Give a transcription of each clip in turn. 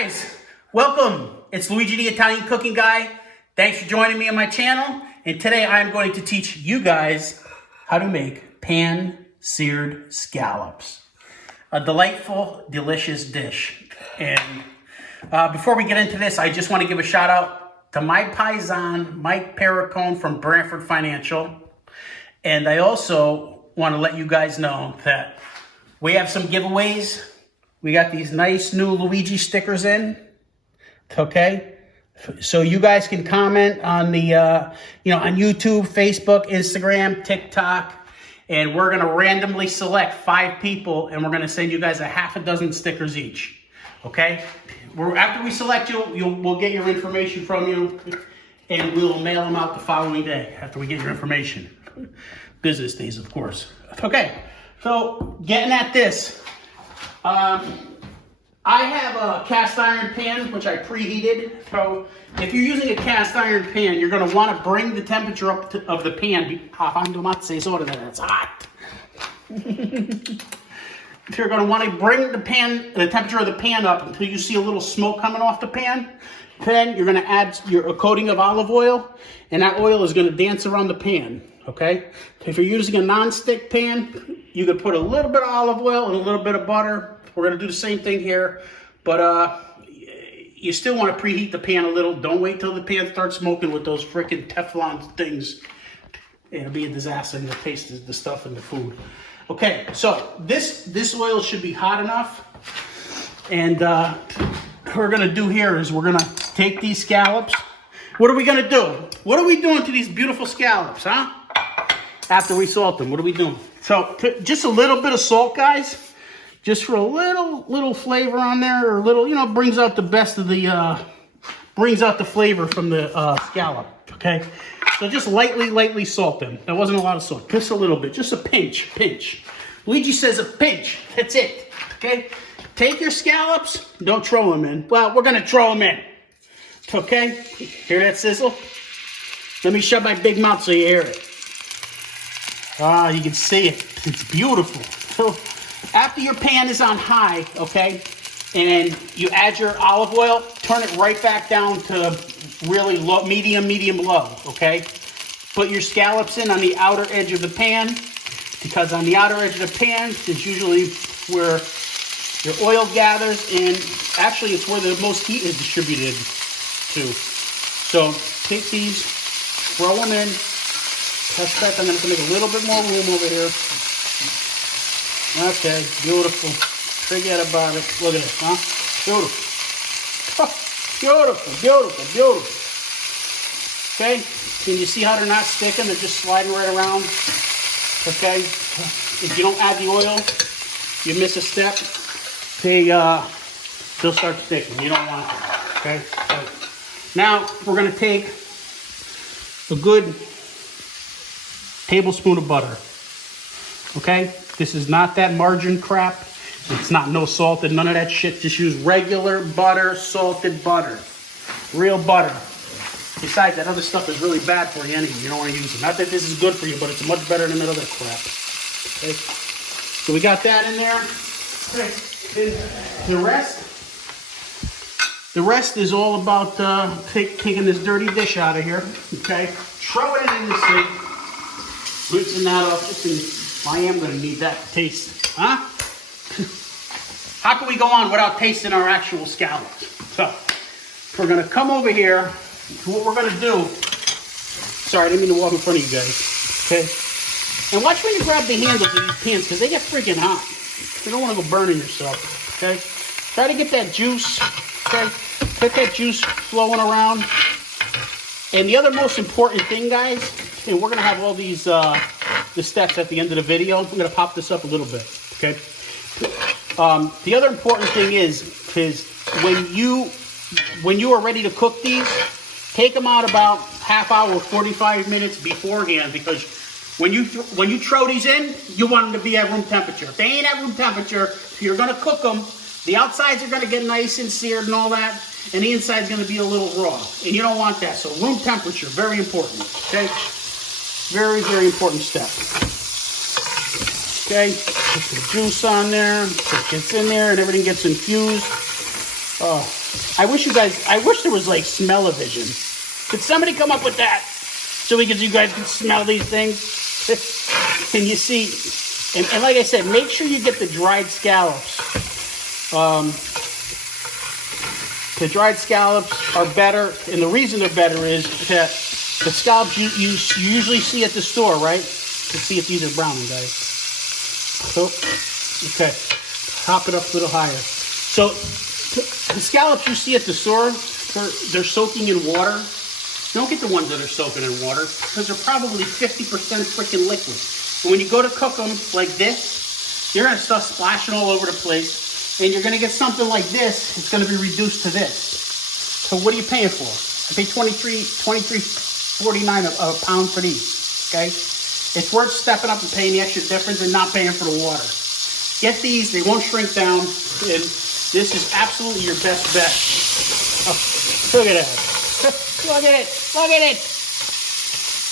guys, welcome. It's Luigi the Italian Cooking Guy. Thanks for joining me on my channel. And today I'm going to teach you guys how to make pan-seared scallops. A delightful, delicious dish. And before we get into this, I just want to give a shout out to my paisan, Mike Perricone from Brantford Financial. And I also want to let you guys know that we have some giveaways. We got these nice new Luigi stickers in, okay? So you guys can comment on the, on YouTube, Facebook, Instagram, TikTok, and we're gonna randomly select 5 people, and we're gonna send you guys a half a dozen stickers each, okay? After we select you, we'll get your information from you, and we'll mail them out the following day after we get your information. Business days, of course. Okay, so getting at this. I have a cast iron pan, which I preheated. So if you're using a cast iron pan, you're going to want to bring the temperature up of the pan. It's hot. You're going to want to bring the temperature of the pan up until you see a little smoke coming off the pan. Then you're going to add a coating of olive oil, and that oil is going to dance around the pan. Okay? If you're using a non-stick pan, you can put a little bit of olive oil and a little bit of butter. We're going to do the same thing here, but you still want to preheat the pan a little. Don't wait till the pan starts smoking with those freaking Teflon things. It'll be a disaster and you'll taste the stuff in the food. Okay, so this oil should be hot enough. And what we're going to do here is we're going to take these scallops. What are we going to do? What are we doing to these beautiful scallops, huh? After we salt them, what are we doing? So just a little bit of salt, guys. Just for a little flavor on there, or a little, brings out the best of the, brings out the flavor from the scallop, okay? So just lightly salt them. That wasn't a lot of salt, just a little bit, just a pinch. Luigi says a pinch, that's it, okay? Take your scallops, don't throw them in. Well, we're gonna throw them in, okay? Hear that sizzle? Let me shut my big mouth so you hear it. Ah, you can see it, it's beautiful. So, after your pan is on high, okay, and you add your olive oil, turn it right back down to really low, medium low, okay? Put your scallops in on the outer edge of the pan, because on the outer edge of the pan is usually where your oil gathers, and actually it's where the most heat is distributed to. So take these, throw them in, touch back. I'm going to make a little bit more room over here. Okay, beautiful. Forget about it. Look at it, huh? Beautiful. Oh, beautiful. Okay, can you see how they're not sticking? They're just sliding right around. Okay, if you don't add the oil, you miss a step, they'll start sticking. You don't want them. Okay, so now we're going to take a good tablespoon of butter. Okay, this is not that margarine crap. It's not no salted, none of that shit. Just use regular butter, salted butter, real butter. Besides, that other stuff is really bad for you anyway. You don't want to use it. Not that this is good for you, but it's much better than that other crap. Okay, so we got that in there. Okay, the rest is all about taking this dirty dish out of here. Okay, throwing it in the sink, rinsing that off. I am going to need that to taste, huh? How can we go on without tasting our actual scallops? So, we're going to come over here. What we're going to do, sorry, I didn't mean to walk in front of you guys, okay? And watch when you grab the handles of these pans, because they get freaking hot. You don't want to go burning yourself, okay? Try to get that juice, okay? Get that juice flowing around. And the other most important thing, guys, and we're going to have all these the steps at the end of the video. I'm going to pop this up a little bit, okay? The other important thing is when you are ready to cook these, take them out about half hour, 45 minutes beforehand, because when you throw these in, you want them to be at room temperature. If they ain't at room temperature, if you're going to cook them, the outsides are going to get nice and seared and all that, and the inside's going to be a little raw, and you don't want that. So room temperature, very important, okay? Very important step. Okay, put the juice on there, it gets in there and everything gets infused. Oh, I wish there was like smell-o-vision. Could somebody come up with that so you guys can smell these things? And you see, and like I said, make sure you get the dried scallops. The dried scallops are better, and the reason they're better is that the scallops you usually see at the store, right? Let's see if these are browning, guys. So, okay, hop it up a little higher. So, the scallops you see at the store, they're soaking in water. Don't get the ones that are soaking in water because they're probably 50% freaking liquid. And when you go to cook them like this, you're gonna start splashing all over the place. And you're gonna get something like this. It's gonna be reduced to this. So what are you paying for? I pay $23.49 a pound for these. Okay, it's worth stepping up and paying the extra difference and not paying for the water. Get these; they won't shrink down, and this is absolutely your best bet. Oh, look at that! Look at it! Look at it!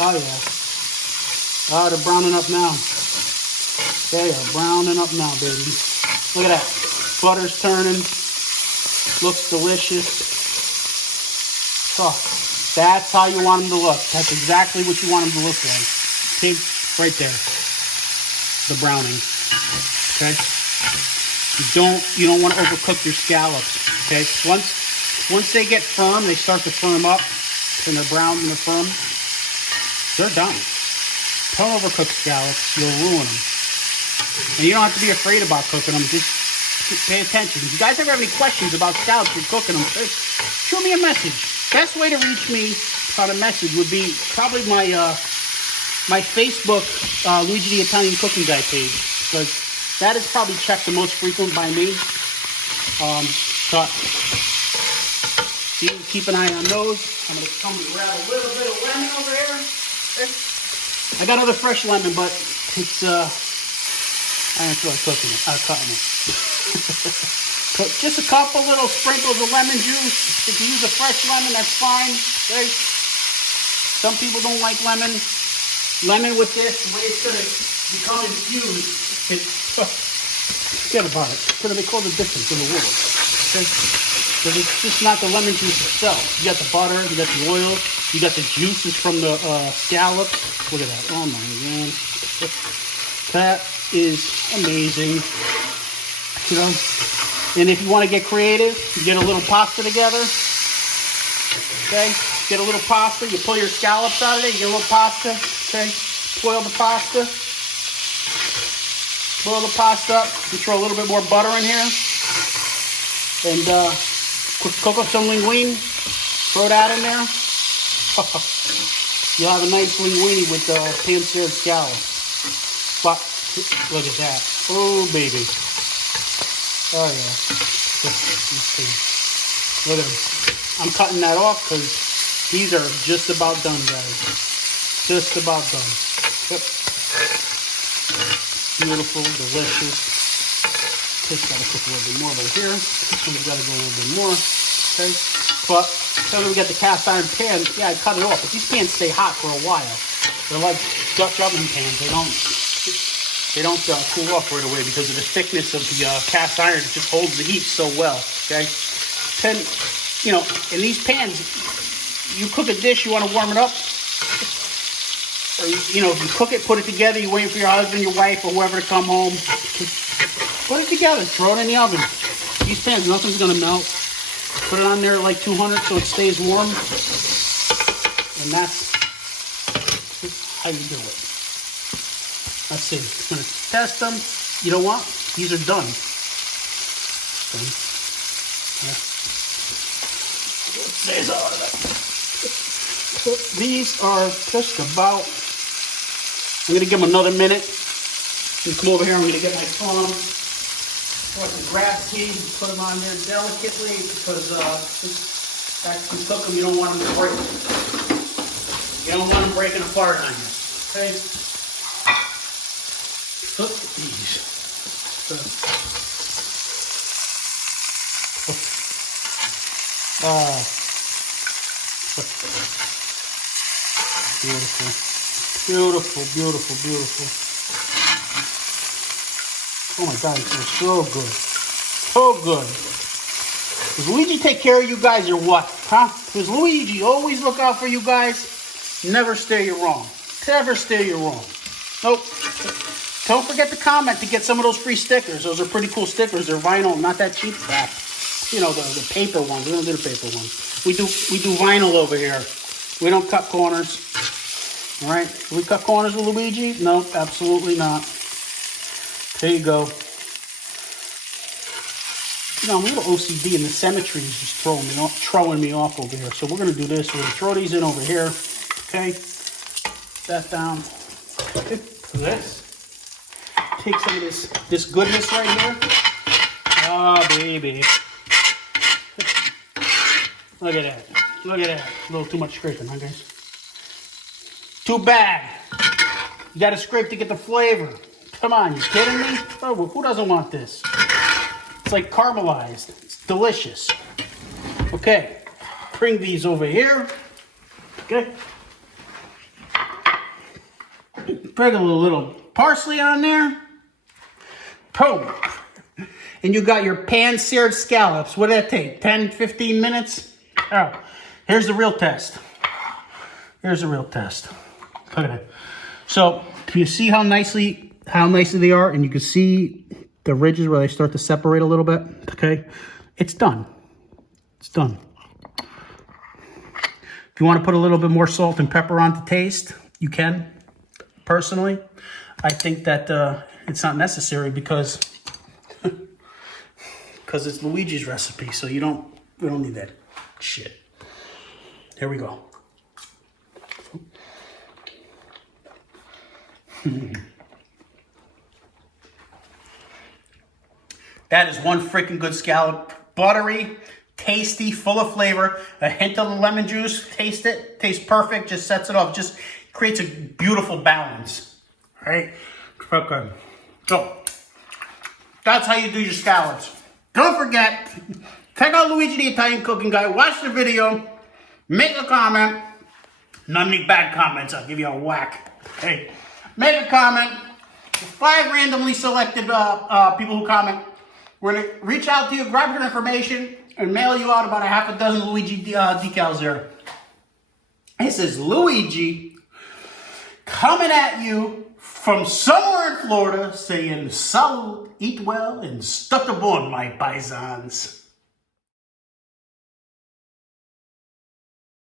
Oh yeah! Oh, they're browning up now. They are browning up now, baby. Look at that. Butter's turning. Looks delicious. Oh, that's how you want them to look. That's exactly what you want them to look like. See? Right there. The browning. Okay? You don't want to overcook your scallops. Okay? Once they get firm, they start to firm up. And they're brown and they're firm. They're done. Don't overcook scallops. You'll ruin them. And you don't have to be afraid about cooking them. Just pay attention. If you guys ever have any questions about scallops you're cooking them, shoot me a message. Best way to reach me on a message would be probably my Facebook Luigi the Italian Cooking Guy page, because that is probably checked the most frequent by me. So keep an eye on those. I'm going to come and grab a little bit of lemon over here. Okay. I got other fresh lemon, but it's I don't feel like cutting it. So just a couple little sprinkles of lemon juice. If you use a fresh lemon, that's fine. Okay? Some people don't like lemon. Lemon with this, the way it's going to become infused, forget about it. It's going to make all the difference in the world. Okay? Because it's just not the lemon juice itself. You got the butter, you got the oil, you got the juices from the scallops. Look at that. Oh my God. That is amazing. You know? And if you want to get creative, you get a little pasta together. Okay? Get a little pasta, you pull your scallops out of it, you get a little pasta. Okay? Boil the pasta. Boil the pasta up. You throw a little bit more butter in here. And cook up some linguine. Throw that in there. You'll have a nice linguine with pan-seared scallops. But look at that. Oh, baby. Oh, yeah. Look at them. I'm cutting that off because these are just about done, guys. Just about done. Yep. Beautiful, delicious. Just gotta cook a little bit more over here. This one's gotta go a little bit more. Okay. But so we got the cast iron pan. Yeah, I cut it off. But these pans stay hot for a while. They're like Dutch oven pans. They don't cool off right away because of the thickness of the cast iron. It just holds the heat so well. Okay. Then, you know, in these pans, you cook a dish, you want to warm it up. Or, you know, if you cook it, put it together, you're waiting for your husband, your wife, or whoever to come home. Put it together, throw it in the oven. These pans, nothing's going to melt. Put it on there at like 200 so it stays warm. And that's how you do it. Let's see. I'm going to test them. You know what? These are done. These are just about. I'm going to give them another minute. I'm going to come over here. I'm going to get my tongs. Pour some grass seeds and put them on there delicately because after you cook them, you don't want them to break. You don't want them breaking apart on you. Okay? Cook these. Beautiful. Beautiful, beautiful, beautiful. Oh my God, it smells so good. So good. Does Luigi take care of you guys or what? Huh? Does Luigi always look out for you guys? Never steer you wrong. Never steer you wrong. Nope. Don't forget to comment to get some of those free stickers. Those are pretty cool stickers. They're vinyl, not that cheap crap. You know, the paper ones. We don't do the paper ones. We do vinyl over here. We don't cut corners. All right? Do we cut corners with Luigi? Nope, absolutely not. There you go. You know, I'm a little OCD, and the symmetry is just throwing me off over here. So we're going to do this. We're going to throw these in over here. Okay? That down. Okay. This. Take some of this goodness right here. Oh, baby. Look at that. Look at that. A little too much scraping, huh, guys? Too bad. You got to scrape to get the flavor. Come on, you kidding me? Oh, who doesn't want this? It's like caramelized. It's delicious. Okay, bring these over here. Okay. Bring a little parsley on there. Boom. And you got your pan-seared scallops. What did that take? 10, 15 minutes? Oh, here's the real test. Here's the real test. Look at it. So, do you see how nicely they are? And you can see the ridges where they start to separate a little bit. Okay, it's done. It's done. If you want to put a little bit more salt and pepper on to taste, you can. Personally, I think that it's not necessary because it's Luigi's recipe. So we don't need that shit. Here we go. That is one freaking good scallop. Buttery, tasty, full of flavor. A hint of the lemon juice. Taste it. Tastes perfect. Just sets it off. Just creates a beautiful balance. All right? Okay. So, that's how you do your scallops. Don't forget, check out Luigi the Italian Cooking Guy. Watch the video. Make a comment. Not any bad comments. I'll give you a whack. Hey, make a comment. 5 randomly selected people who comment. We're going to reach out to you, grab your information, and mail you out about a half a dozen Luigi decals there. It says Luigi coming at you from somewhere in Florida saying, salud, eat well, and stuck to bone, my paisans.